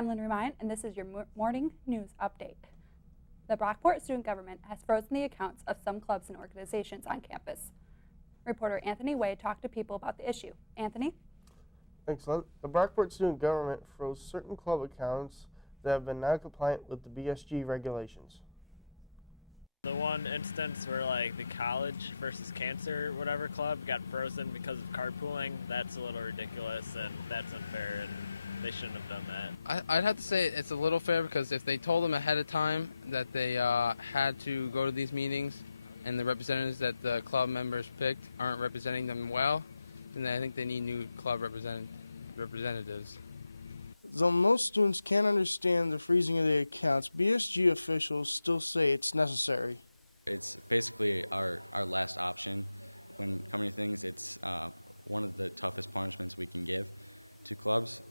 I'm Lynn Remine, and this is your morning news update. The Brockport student government has frozen the accounts of some clubs and organizations on campus. Reporter Anthony Way talked to people about the issue. Anthony? Excellent. The Brockport student government froze certain club accounts that have been non-compliant with the BSG regulations. The one instance where like the college versus cancer whatever club got frozen because of carpooling, that's a little ridiculous and that's unfair and they shouldn't have done that. I'd have to say it's a little fair because if they told them ahead of time that they had to go to these meetings and the representatives that the club members picked aren't representing them well, then I think they need new club representatives. Though most students can't understand the freezing of the accounts, BSG officials still say it's necessary. It's basically our last option when coming to things. It's one of the toughest punishments we can give to clubs,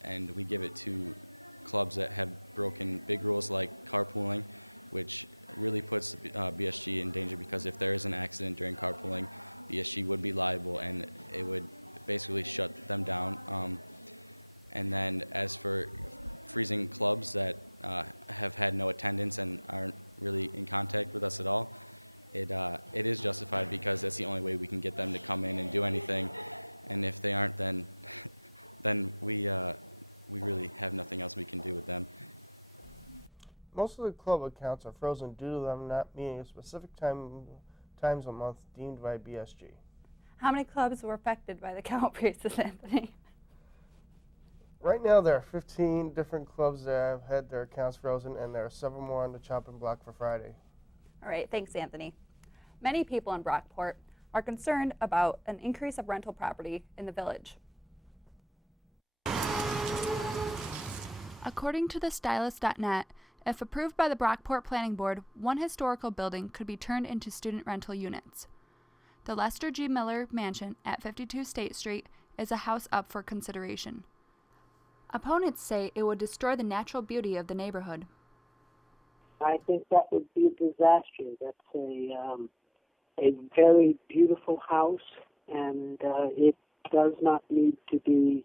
and we give it to clubs that have broken big rules like carpooling, which really puts BSG in danger because if there is an accident during carpooling, BSG would be liable and it would basically shut them down. And then as for freezing clubs that have had no attendance and aren't really in contact with us at all, it is justified because that's the only way we can get them to come in and do anything. And if they aren't, then we really have nothing else we can do with them. Most of the club accounts are frozen due to them not meeting a specific times a month deemed by BSG. How many clubs were affected by the account freezes, Anthony? Right now, there are 15 different clubs that have had their accounts frozen, and there are several more on the chopping block for Friday. All right, thanks, Anthony. Many people in Brockport are concerned about an increase of rental property in the village. According to thestylist.net, if approved by the Brockport Planning Board, one historical building could be turned into student rental units. The Lester G. Miller Mansion at 52 State Street is a house up for consideration. Opponents say it would destroy the natural beauty of the neighborhood. I think that would be a disaster. That's a very beautiful house, and it does not need to be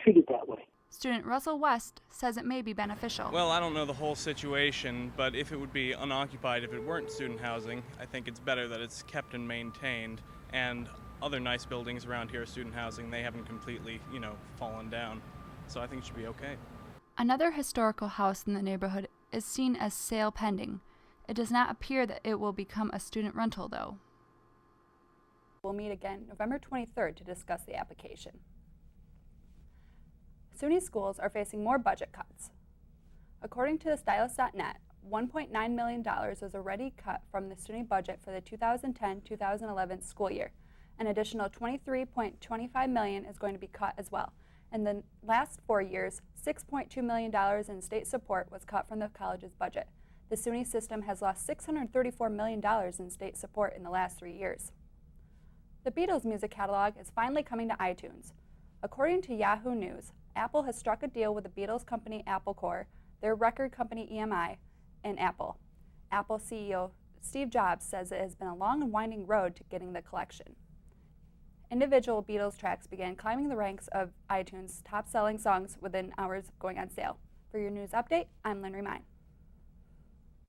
treated that way. Student Russell West says it may be beneficial. Well, I don't know the whole situation, but if it would be unoccupied, if it weren't student housing, I think it's better that it's kept and maintained. And other nice buildings around here are student housing. They haven't completely, fallen down. So I think it should be okay. Another historical house in the neighborhood is seen as sale pending. It does not appear that it will become a student rental, though. We'll meet again November 23rd to discuss the application. SUNY schools are facing more budget cuts. According to thestylist.net, $1.9 million was already cut from the SUNY budget for the 2010-2011 school year. An additional $23.25 million is going to be cut as well. In the last 4 years, $6.2 million in state support was cut from the college's budget. The SUNY system has lost $634 million in state support in the last 3 years. The Beatles music catalog is finally coming to iTunes. According to Yahoo News, Apple has struck a deal with the Beatles company Apple Corps, their record company EMI, and Apple. Apple CEO Steve Jobs says it has been a long and winding road to getting the collection. Individual Beatles tracks began climbing the ranks of iTunes' top-selling songs within hours of going on sale. For your news update, I'm Lynn Remine.